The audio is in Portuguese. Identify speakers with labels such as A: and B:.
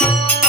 A: Música